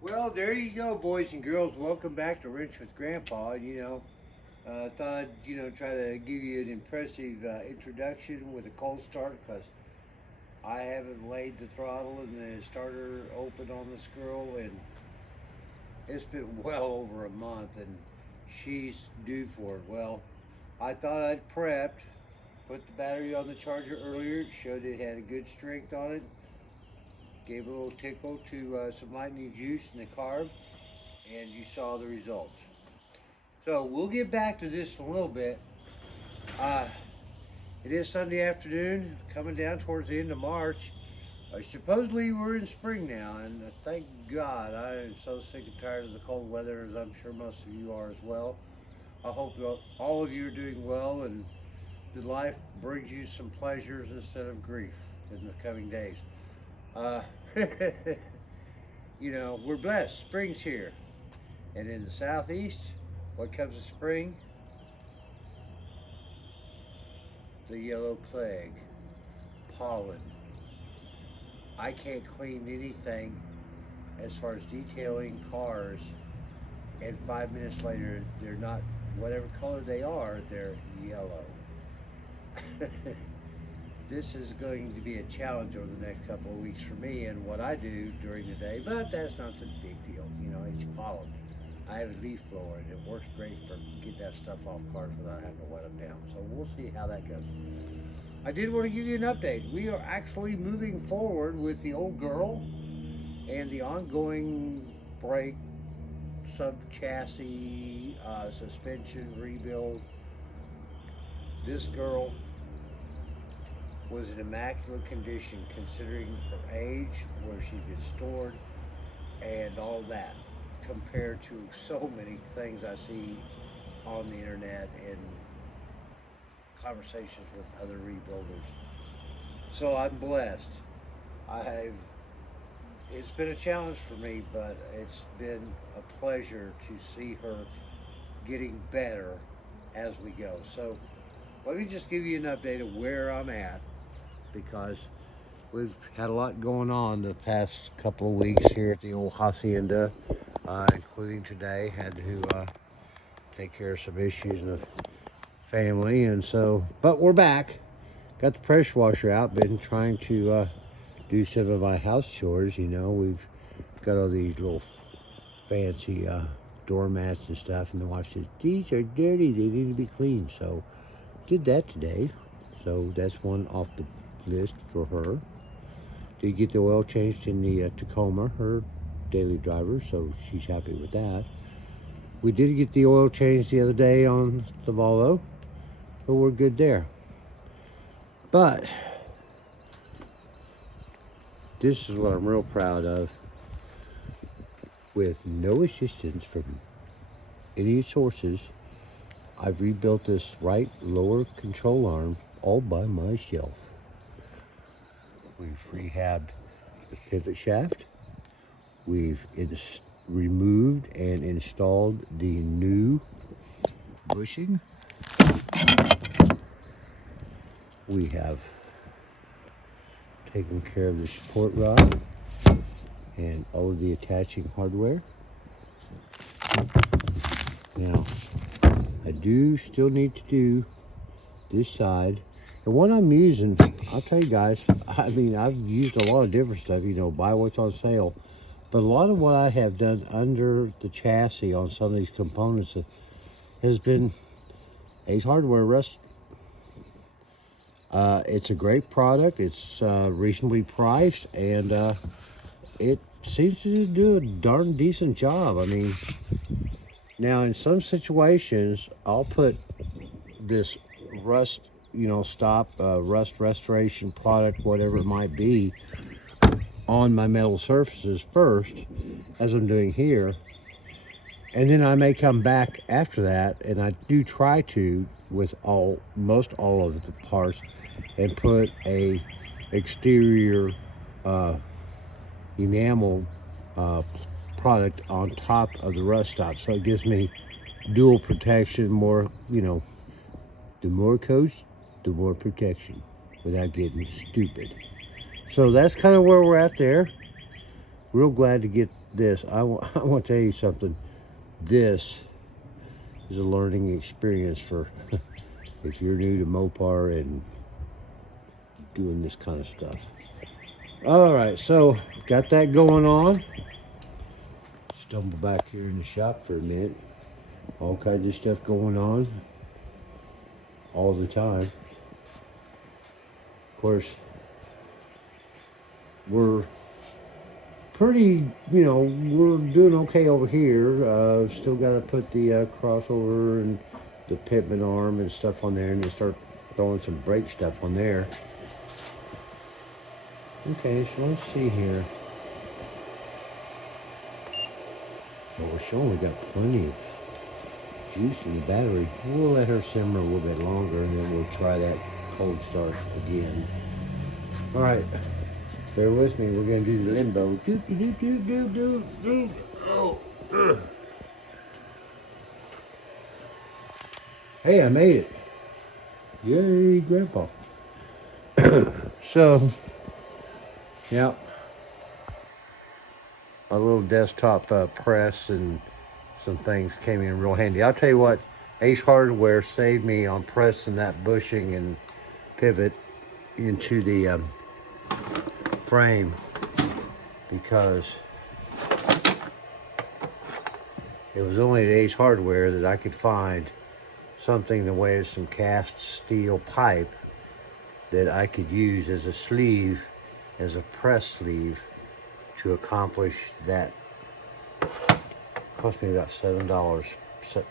Well, there you go, boys and girls. Welcome back to Wrench with Grandpa. I thought I'd, try to give you an impressive introduction with a cold start because I haven't laid the throttle and the starter open on this girl, and it's been well over a month, and she's due for it. Well, I thought I'd prepped, put the battery on the charger earlier, showed it had a good strength on it, gave a little tickle to some lightning juice in the carb, and you saw the results. So we'll get back to this in a little bit. Uh, it is Sunday afternoon, coming down towards the end of March. Supposedly we're in spring now, and thank God. I am so sick and tired of the cold weather, as I'm sure most of you are as well. I hope all of you are doing well, and that life brings you some pleasures instead of grief in the coming days. Uh, we're blessed. Spring's here. And in the southeast, what comes in spring? The yellow plague, pollen. I can't clean anything as far as detailing cars, and 5 minutes later, they're not, whatever color they are, they're yellow. This is going to be a challenge over the next couple of weeks for me and what I do during the day, but that's not the big deal. It's pollen. I have a leaf blower, and it works great for getting that stuff off cars without having to wet them down. So we'll see how that goes. I did want to give you an update. We are actually moving forward with the old girl and the ongoing brake, sub-chassis, suspension rebuild. This girl was in immaculate condition considering her age, where she'd been stored, and all that, compared to so many things I see on the internet and conversations with other rebuilders. So I'm blessed. It's been a challenge for me, but it's been a pleasure to see her getting better as we go. So let me just give you an update of where I'm at, because we've had a lot going on the past couple of weeks here at the old hacienda, including today. Had to take care of some issues in the family, and so, but we're back. Got the pressure washer out, been trying to do some of my house chores. We've got all these little fancy doormats and stuff, and the wife says, these are dirty, they need to be cleaned. So did that today. So that's one off the list for her. Did get the oil changed in the Tacoma, her daily driver, so she's happy with that. We did get the oil changed the other day on the Volvo, but we're good there. But this is what I'm real proud of. With no assistance from any sources, I've rebuilt this right lower control arm all by myself. We've rehabbed the pivot shaft. We've removed and installed the new bushing. We have taken care of the support rod and all of the attaching hardware. Now, I do still need to do this side. And what I'm using, I'll tell you guys, I've used a lot of different stuff, buy what's on sale. But a lot of what I have done under the chassis on some of these components has been Ace Hardware Rust. It's a great product. It's reasonably priced, and it seems to do a darn decent job. Now in some situations, I'll put this rust, stop rust restoration product, whatever it might be, on my metal surfaces first, as I'm doing here, and then I may come back after that, and I do try to, with most all of the parts, and put a exterior enamel product on top of the rust stop, so it gives me dual protection, more, the more coats, the more protection, without getting stupid. So that's kind of where we're at there. Real glad to get this. I want to tell you something. This is a learning experience for if you're new to Mopar and doing this kind of stuff. All right, so got that going on. Stumble back here in the shop for a minute. All kinds of stuff going on all the time. Of course, we're pretty, we're doing okay over here. Still got to put the crossover and the pitman arm and stuff on there, and then start throwing some brake stuff on there. Okay, so let's see here. So we're showing we got plenty of juice in the battery. We'll let her simmer a little bit longer, and then we'll try that cold start again. All right, bear with me. We're gonna do the limbo. Oh. Hey, I made it. Yay, Grandpa. So, yeah, a little desktop press and some things came in real handy. I'll tell you what, Ace Hardware saved me on pressing that bushing and pivot into the frame, because it was only at Ace Hardware that I could find something the way of some cast steel pipe that I could use as a sleeve, as a press sleeve, to accomplish that. Cost me about $7. So,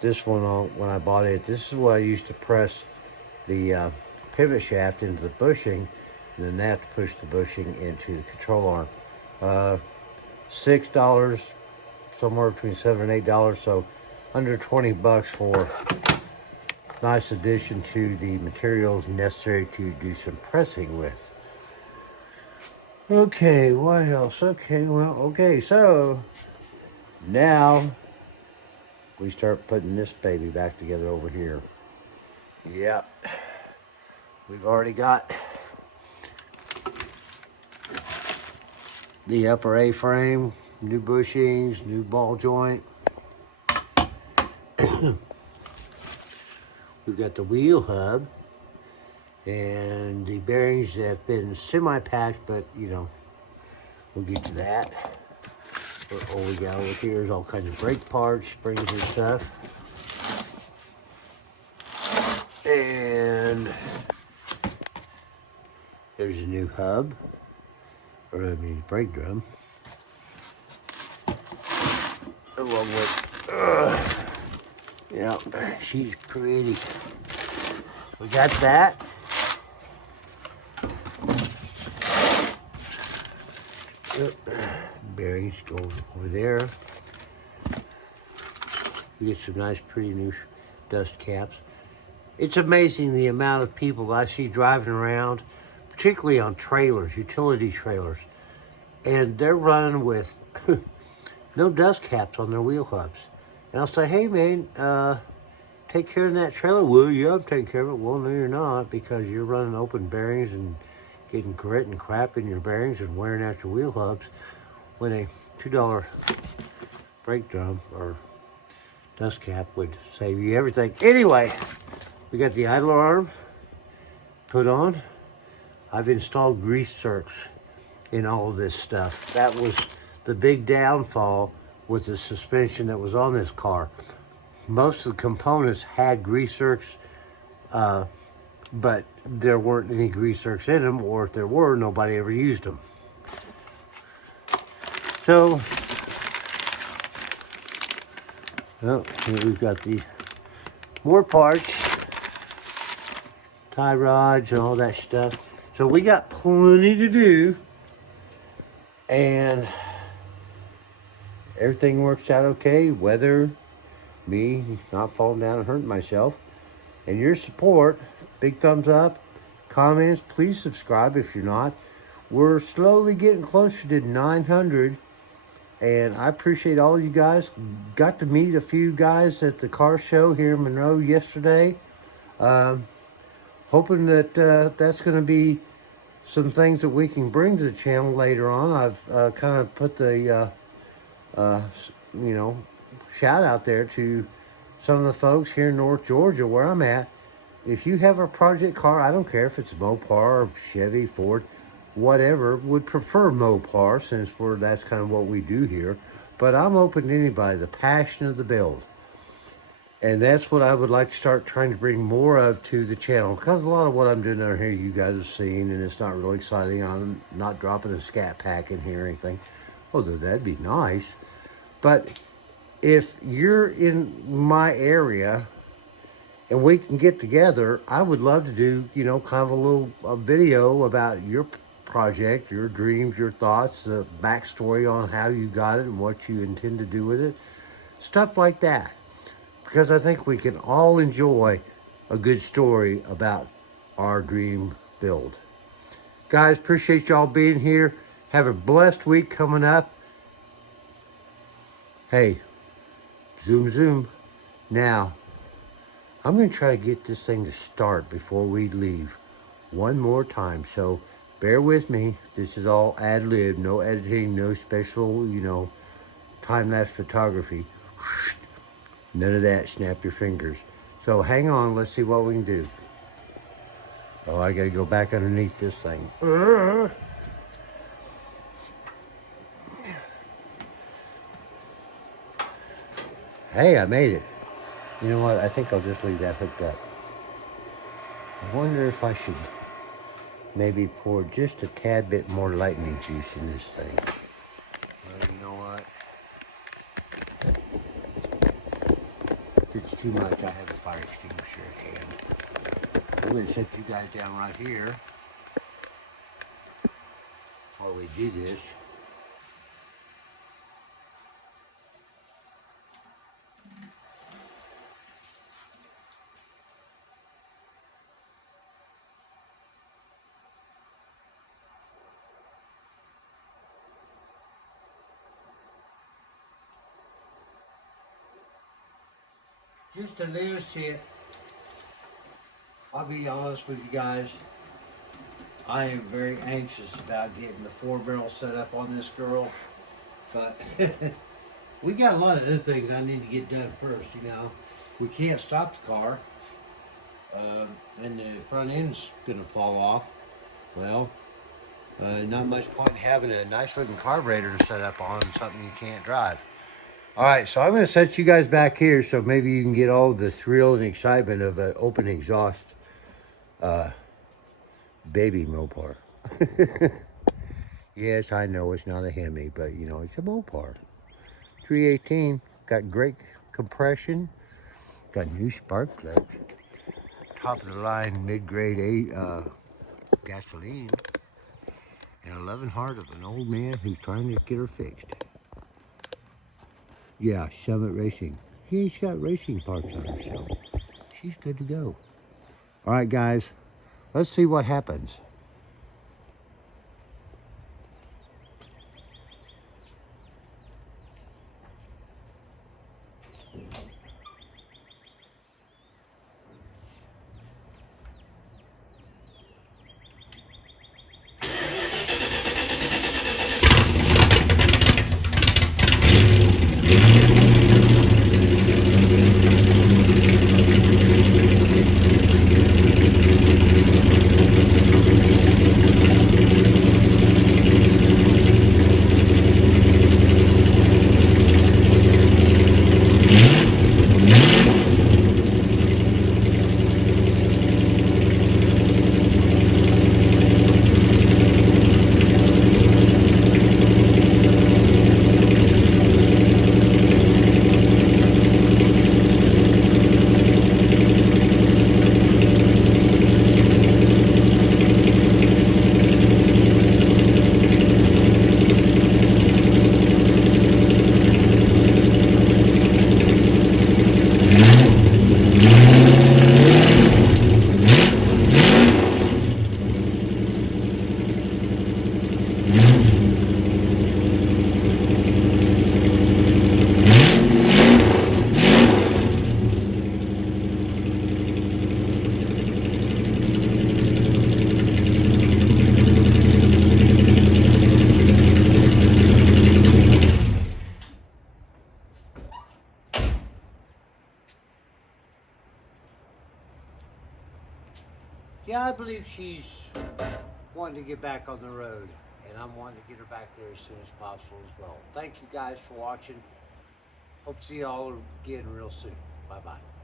this one, when I bought it, this is what I used to press the pivot shaft into the bushing, and then that to push the bushing into the control arm. $6, somewhere between $7 and $8, so under 20 bucks for nice addition to the materials necessary to do some pressing with. Okay, what else? Okay, so now we start putting this baby back together over here. Yep, we've already got the upper A-frame, new bushings, new ball joint. We've got the wheel hub and the bearings that have been semi-packed, but we'll get to that. But all we got over here is all kinds of brake parts, springs and stuff. And there's a new hub, or I mean brake drum. Along with, yeah, she's pretty. We got that. Bearings go over there. We get some nice, pretty new dust caps. It's amazing the amount of people I see driving around, particularly on trailers, utility trailers, and they're running with no dust caps on their wheel hubs. And I'll say, hey man, take care of that trailer. Well, yeah, I'm taking care of it. Well, no, you're not, because you're running open bearings and getting grit and crap in your bearings and wearing out your wheel hubs, when a $2 brake drum or dust cap would save you everything. Anyway, we got the idler arm put on. I've installed grease zerks in all of this stuff. That was the big downfall with the suspension that was on this car. Most of the components had grease zerks, but there weren't any grease zerks in them, or if there were, nobody ever used them. So, well, here we've got the more parts, tie rods and all that stuff. So we got plenty to do, and everything works out okay. Weather, me not falling down and hurting myself, and your support. Big thumbs up, comments, please subscribe if you're not. We're slowly getting closer to 900, and I appreciate all you guys. Got to meet a few guys at the car show here in Monroe yesterday. Hoping that that's going to be some things that we can bring to the channel later on. I've kind of put the, you know, shout out there to some of the folks here in North Georgia where I'm at. If you have a project car, I don't care if it's Mopar, Chevy, Ford, whatever, would prefer Mopar since that's kind of what we do here. But I'm open to anybody, the passion of the build. And that's what I would like to start trying to bring more of to the channel. Because a lot of what I'm doing down here, you guys have seen, and it's not really exciting. I'm not dropping a scat pack in here or anything. Although that'd be nice. But if you're in my area and we can get together, I would love to do, you know, kind of a video about your project, your dreams, your thoughts, the backstory on how you got it and what you intend to do with it. Stuff like that. Because I think we can all enjoy a good story about our dream build. Guys, appreciate y'all being here. Have a blessed week coming up. Hey, zoom, zoom. Now, I'm going to try to get this thing to start before we leave one more time. So bear with me. This is all ad-lib, no editing, no special, you know, time-lapse photography. None of that, snap your fingers. So hang on, let's see what we can do. Oh, I gotta go back underneath this thing. Hey, I made it. You know what, I think I'll just leave that hooked up. I wonder if I should maybe pour just a tad bit more lightning juice in this thing. Well, you know what? If it's too much, I have a fire extinguisher at hand. I'm going to set you guys down right here while we do this. Just a little sip. I'll be honest with you guys. I am very anxious about getting the 4-barrel set up on this girl. But we got a lot of other things I need to get done first, you know. We can't stop the car. And the front end's going to fall off. Well, not much point in having a nice looking carburetor to set up on something you can't drive. All right, so I'm going to set you guys back here so maybe you can get all the thrill and excitement of an open exhaust baby Mopar. Yes, I know it's not a Hemi, but you know, it's a Mopar. 318, got great compression, got new spark plugs, top of the line mid-grade gasoline, and a loving heart of an old man who's trying to get her fixed. Yeah, Summit Racing. She's got racing parts on her, so she's good to go. All right, guys, let's see what happens. yeah, I believe she's wanting to get back on the road, and I'm wanting to get her back there as soon as possible as well. Thank you guys for watching. Hope to see y'all again real soon. Bye bye.